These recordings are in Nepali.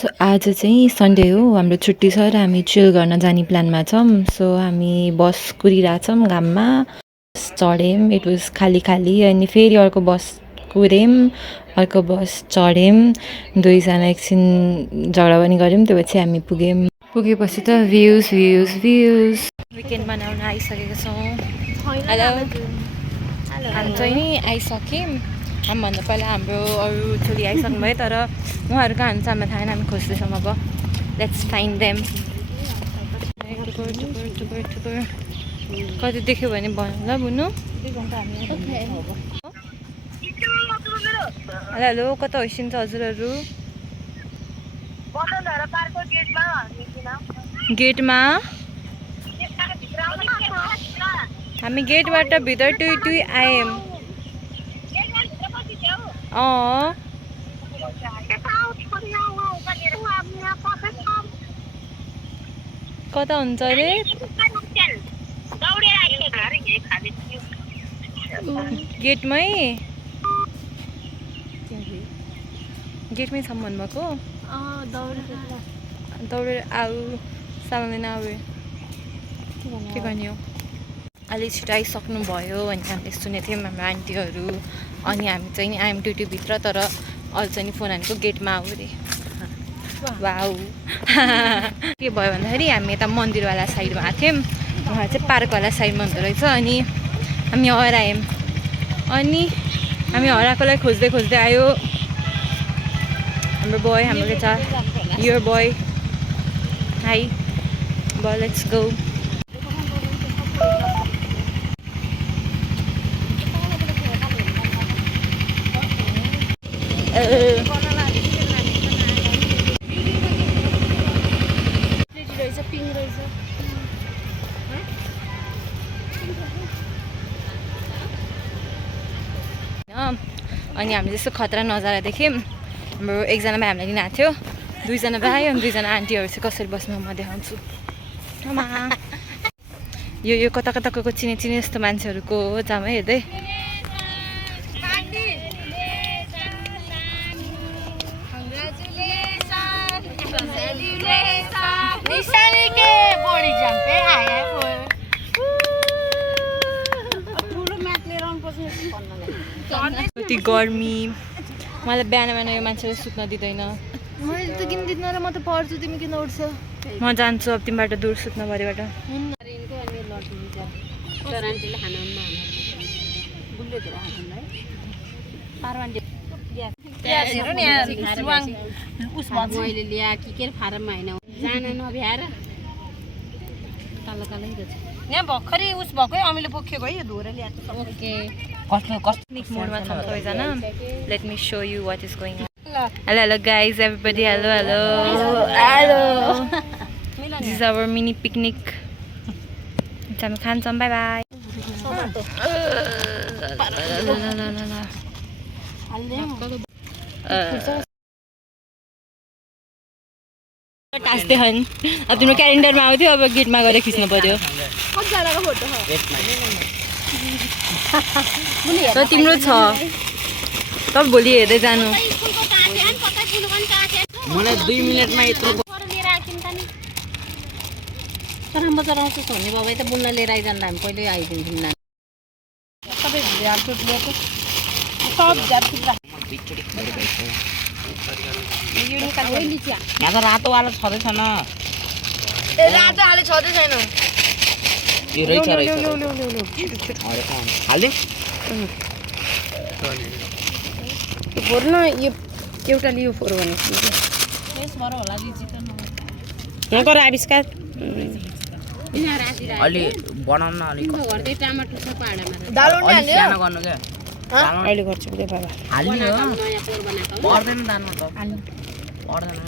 सो आज चाहिँ सन्डे हो, हाम्रो छुट्टी छ र हामी चिल गर्न जाने प्लानमा छौँ। सो हामी बस कुरिरहेछौँ घाममा। बस चढ्यौँ, इट वाज खाली खाली, अनि फेरि अर्को बस कुर्यौँ, अर्को बस चढ्यौँ। दुईजना एकछिन झगडा पनि गऱ्यौँ, त्यो पछि हामी पुगेपछि त भ्युज भ्युज भ्युज। विकेन्ड मनाउन आइसकेको छौँ। हेलो, हामी चाहिँ नि आइसक्यौँ। हामीभन्दा पहिला हाम्रो अरू छोरी आइसक्नु भयो, तर उहाँहरू कहाँ हुन्छ हामीलाई थाहा छैन। हामी खोज्दैछौँ अब। Let's find them. कति देख्यो भने भन्नु ल बुनु। हेलो हेलो, कता होइसिन्छ हजुरहरू? गेटमा हामी गेटबाट भित्र टुई टुई आयौँ। कता हुन्छ अरे? गेटमै छौँ भन्नुभएको। दौडेर आऊ सामान्दैन आऊ के गर्ने हो। अलिक छिटो आइसक्नु भयो भने हामीले सुनेको थियौँ हाम्रो आन्टीहरू। अनि हामी चाहिँ नि आइएम ड्युटीभित्र, तर अझ चाहिँ नि फोन हानेको गेटमा आऊ अरे। वाउ के भयो भन्दाखेरि हामी यता मन्दिरवाला साइडमा आएको थियौँ, उहाँ चाहिँ पार्कवाला साइडमा हुँदो रहेछ। अनि हामी हरायौँ। अनि हामी हराएकोलाई खोज्दै खोज्दै आयो हाम्रो बोय, हाम्रो केटा, your boy. High boy, let's go. अनि हामीले जस्तो खतरा नजारा देख्यौँ। हाम्रो एकजना भाइ हामीलाई लिन आएको थियो, दुईजना भाइ अनि दुईजना आन्टीहरू चाहिँ कसरी बस्नु म देखाउँछु। यो कता कता गएको चिने जस्तो मान्छेहरूको हो जामै हेर्दै। कति गर्मी, मलाई बिहान बिहान यो मान्छेले सुत्न दिँदैन। मैले त किन दिँदैन र म त पढ्छु, तिमी किन उठ्छौ? म जान्छु अब तिमीबाट दूर सुत्न भरिबाट। मैले ल्या के फारममा होइन जान नभ्याएर कालो कालो यहाँ भर्खरै उस भएकै अमिलो पोखिएको है, यो धोएर ल्याएको। ओके, कस्तो पिकनिक मोडमा छौँ सबैजना। Let me show you what is going on. Hello hello guys, everybody, hello hello hello. This is our mini picnic. हामी खान्छौँ, बाई बाई। टास्दै हन्। अब तिम्रो क्यालेन्डरमा आउँथ्यो, अब गेटमा गएर खिच्नु पर्यो। तर तिम्रो छ, तब भोलि हेर्दै जानु। मलाई 2 मिनेटमा यत्रो चराम्बो चराउँछु भन्ने बाबाई त बुन्न लिएर आइजान्दा हामी कहिले आइदिन्छौँ। सबै झारफुट ल्याएको सब झारफुट यहाँ त रातोवाला छँदै छैन। रातोवाला छँदै छैन। फोर न, यो एउटा लियो फोर भनेको होला यहाँ गर आविष्कार। अलि बनाउन अलिक घरकै टमाटर छ पाहाडमा सानो गर्नु क्या। अहिले गर्छु बाबा। हाल्ने हो, नयाँ पोर बनाएको पर्दैन दानमा त पर्दैन।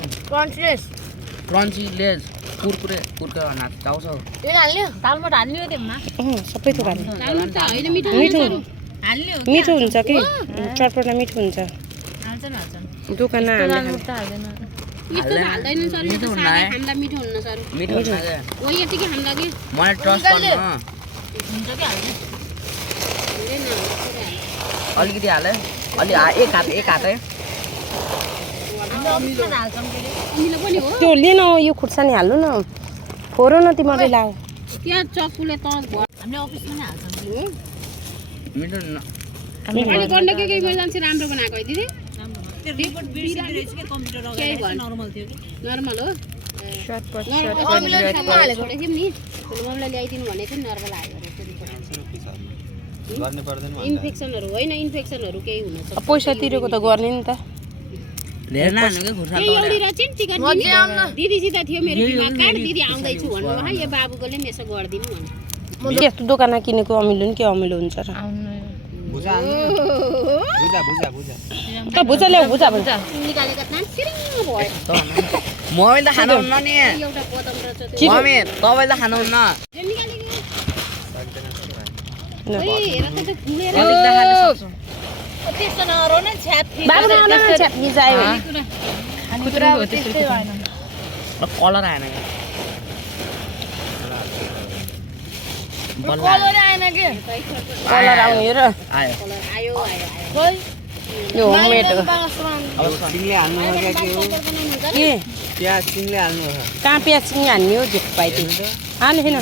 क्रन्ची लेज कुरकुरे भन्न चाउँछ। दालमोट हाल्ने हो त्यसमा। सबै थोक हाल्नु। दालमोट त होइन, मिठो हाल्ने हो। मिठो हुन्छ कि चटपटा मिठो हुन्छ। दोकानमा यस्तो त हाल्दैन सर, यो त सादा खाँदा मिठो हुन्न सर। मिठो हुन्छ क्या। ओ यतिकै खाँदा कि मलाई ट्रस्ट गर्नु। हुन्छ कि हाल्ने धेरै नहाल्नु, अलिकति हाले, अलि एक हात है। अमिलो पनि हो त्यो लिन यो खुर्सानी हाल्नु न फोरो न तिमीले लाऊ त्यहाँ चक्कुले त हामीले अफिसमा नै हाल्छौँ मिठो अहिले गर्न के मैले जान्छ राम्रो बनाएको है दिदी नर्मल हो मम्मीलाई ल्याइदिनु भनेको थियो नर्मल आयो इन्फेक्सनहरू होइन इन्फेक्सनहरू केही हुन सक्छ पैसा तिरेको त गर्ने नि त धेरै नहाल्नु के खुर्सानी दिदीसित थियो मेरो बिमा कार्ड दिदी आउँदैछु भन्नुभयो यो बाबुकोले पनि यसो गरिदिनु भन्नु यस्तो दोकानमा किनेको अमिलो नि के अमिलो हुन्छ र त भुजा ल्याऊ भुजा भुजा निकालेको नासिरिङ भयो मैले त खानुहुन्न नि एउटा पदम र त्यो मम्मी तपाईँले त खानुहुन्न हेर त त्यो फुलेर त्यस्तो नरो न छ्यापी बाबु आउन न छ्याप्नी जायो कलर आएन कलर आउने र आयो आयो यो होममेड हो अब सिङले हाल्नु हो क्या के हो के प्याज सिङले हाल्नु हो कहाँ प्याज सिङ हान्ने हो झुक पाइदिनु हाल्नु फेरि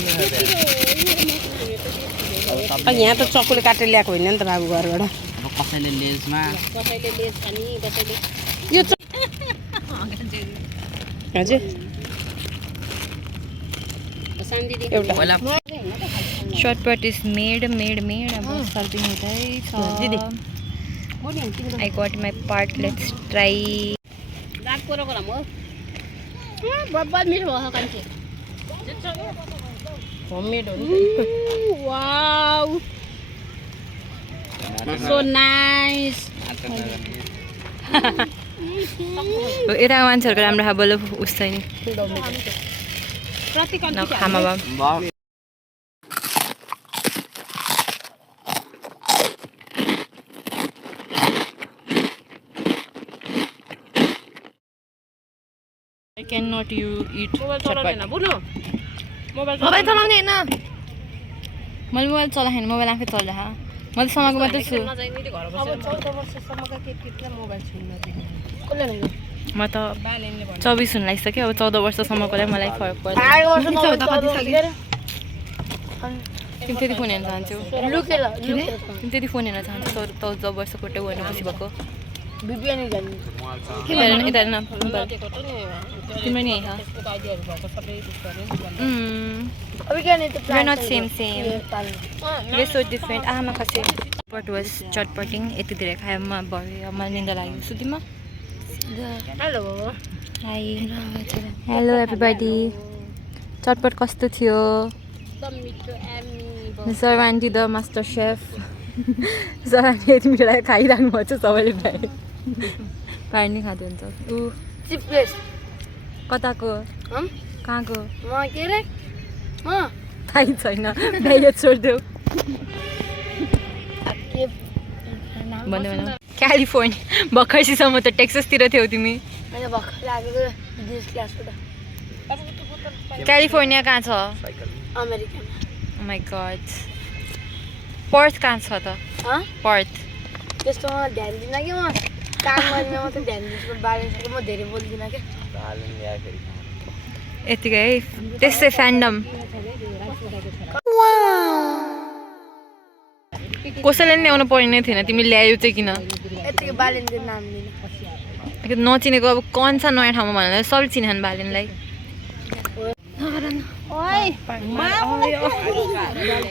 यहाँ त चक्कुले काटेर ल्याएको होइन नि त बाबु घरबाट अब कसैले लेजमा कसैले लेस खानी कसैले यो हजुर शान्ति एउटा पहिला Shortcut is made. अब सर्भिङ हुँदैछ I got my part. Let's try. दाग कोरो कोरा म बब्बल मिठो भयो कान्छे होममेड हो वाउ सो नाइस यता मान्छेहरूको राम्रो खाबल उस छैन नखामा बा I cannot you eat chapati. Mobile चलाउने होइन मैले मोबाइल चलाएन मोबाइल आफै चल्दा मैले समाएको मात्रै छु म त 24 हुन लागिसक्यो अब 14 वर्षसम्मकोलाई मलाई फरक पर्छ तिमी त्यति फोन हेर्न चाहन्छौ तिमी त्यति फोन हेर्न चाहन्छौ 14 वर्षको टेउ भनेपछि भएको तिम्रो नि We're not same. We're so different. आमा खसे What was चटपटिङ यति धेरै खायो म भयो मलाई निन्दा लाग्यो सुति म हाई हेलो एभ्रीबडी चटपट कस्तो थियो sir aunty the master chef sir aunty यति मिठो लाग्यो खाइराख्नु भएको छ सबैले पानी नि खाँदै हुन्छ ऊ कताको कहाँको थाहै छैन भ्याइ छोडिदेऊ भन्दै क्यालिफोर्निया भर्खरसम्म त टेक्ससतिर थियौ तिमी क्यालिफोर्निया कहाँ छ माई गड पर्थ कहाँ छ त पर्थ त्यस्तोमा ध्यान दिन्न कि म काम गर्ने मात्रै ध्यान दिन्छु बालेन्सको म धेरै बोल्दिनँ क्या यतिकै है त्यसै फ्यान्डम कसैले नि ल्याउनु पर्ने थिएन तिमी ल्यायो चाहिँ किन यतिकै बालेनको नाम लिन नचिनेको अब कन छ नयाँ ठाउँमा भन्दा सब चिनान् बालेनलाई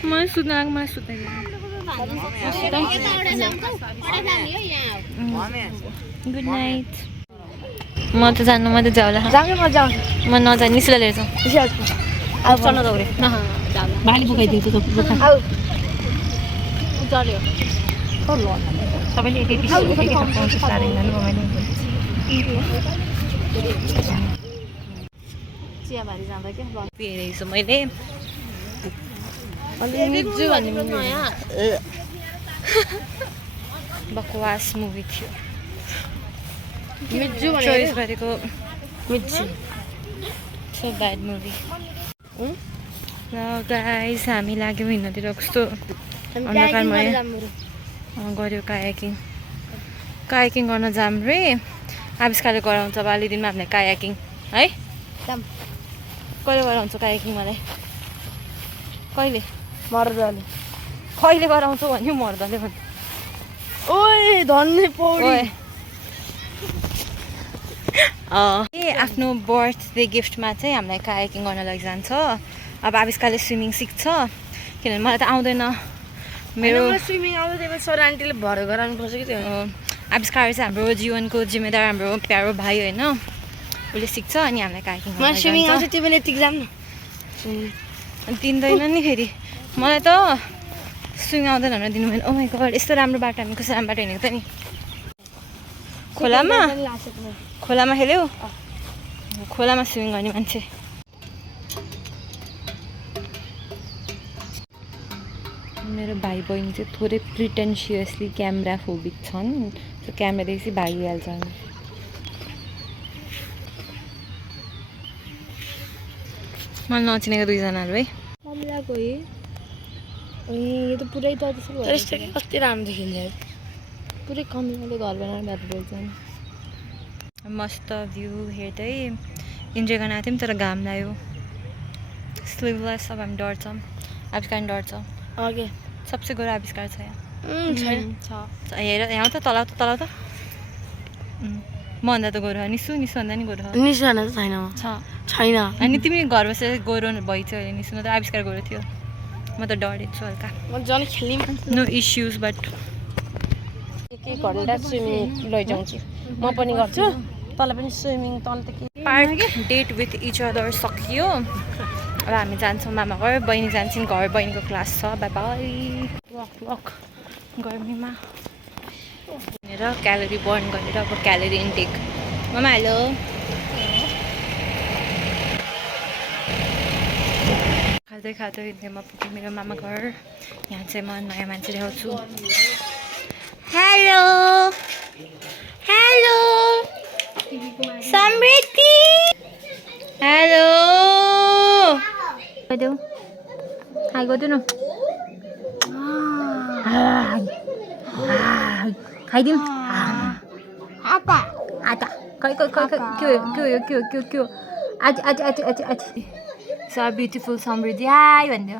मलाई सुत्न लाग्यो मलाई सुत्न गुड नाइट म त जानु मात्रै जाउला म नजाने निस्ला लिएर जाउँ भाली पुगाइदिएको सबैले एक चियाबारी जाँदा क्या हेरेको छु मैले बकवास मुभी थियो चोइस गरेको सो ब्याड मुभी ल गाइस हामी लाग्यौँ हिँड्नतिर कस्तो अन्धकारमा गऱ्यो कायाकिङ गर्न जाम रे आविष्कारले गराउँछ अब अलि दिनमा हामीलाई कायाकिङ है एकदम कहिले गराउँछ कायाकिङ मलाई कहिले मर्दले कहिले गराउँछौ भन्यो मर्दले भन्यो ओए धन्ने पौडी ओए आफ्नो बर्थडे गिफ्टमा चाहिँ हामीलाई कायाकिङ गर्न लगिजान्छ अब आविष्कारले स्विमिङ सिक्छ किनभने मलाई त आउँदैन मेरो स्विमिङ आउँदैन सर आन्टीले भर गराउनुपर्छ कि त्यो आविष्कार चाहिँ हाम्रो जीवनको जिम्मेदार हाम्रो प्यारो भाइ होइन उसले सिक्छ अनि हामीलाई कायाकिङ मलाई स्विमिङ आउँछ त्यो पनि यतिको जाम न अनि दिँदैन नि फेरि मलाई त स्विमिङ आउँदैन भनेर दिनु भएन ओ माई गड यस्तो राम्रो बाटो हामी कस्तो राम्रो बाटो हिँडेको त नि खोलामा खेल्यौ खोलामा स्विमिङ गर्ने मान्छे मेरो भाइ बहिनी चाहिँ थोरै प्रिटेन्सियसली क्यामेरा फोबिक छन् सो क्यामेरा देखेपछि भागिहाल्छन् मलाई नचिनेको दुईजनाहरू है कमलाको यो त पुरै त त्यसो कति राम्रो देखिन्छ पुरै कमलाले घर बनाएर भएर बोल्छन् मस्त भ्यू हेर्दै इन्जोय गर्न आएको थियौँ तर घाम लाग्यो स्लिभलेस अब हामी डढ्छौँ आविष्कार डढ्छ अघि सबसे गोरो आविष्कार छ यहाँ छैन हेर यहाँ त तलाउ त मभन्दा त गोरो निसु भन्दा नि गोरो निस्कन त छैन छैन अनि तिमी घर बसेर गोरो भइसक्यो अहिले निस्कुनु त आविष्कार गोरो थियो म त डढेको छु हल्का जन खेल्ने नो इस्युज बट एक घन्टा स्विमिङ लैजाउँछु म पनि गर्छु तँलाई पनि स्विमिङ तँले त के park date with each other सकियो अब हामी जान्छौँ मामा घर बहिनी जान्छौँ घर बहिनीको क्लास छ बाई बाई वक वक गर्मीमा र क्यालोरी बर्न गरेर अब क्यालोरी इन्टेक मामा हेलो खाँदै खाँदै म पुगेँ मेरो मामा घर यहाँ चाहिँ म नयाँ मान्छे ल्याउँछु हेलो हेलो समृद्धि हेलो गरिदेऊ हाई गरिदेऊ न खाइदिउँ आटा आटा खै खै खै खै के हो आज आज आज आज आज सो ब्युटिफुल समृद्धि हाई भनिदियो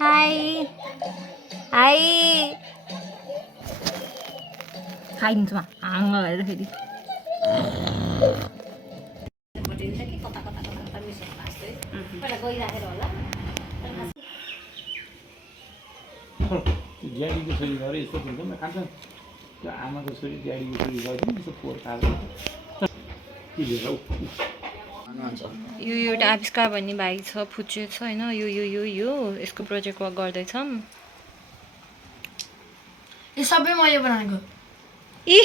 हाई हाई खाइदिन्छु म हाङ गरेर फेरि ड्याडीको छोरी गरेर यस्तो दिन्छ नि खान्छ त्यो आमाको छोरी ड्याडीको छोरी गरिदिनु यस्तो पोहोर खाएको के लिएर यो एउटा आविष्कार भन्ने भाइ छ फुच्चे छ होइन यो यसको प्रोजेक्ट वर्क गर्दैछौँ यो सबै मैले बनाएको इ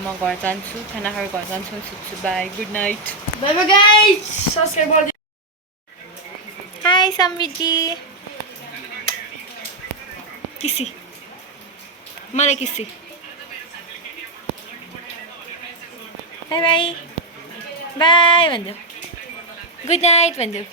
म घर जान्छु खाना खाएर घर जान्छु सुत्छु by good night bye bye guys subscribe गर्नु हाई समृद्धि किसी मलाई किसी बाई बाई बाई भनिदेऊ गुड नाइट भनिदेऊ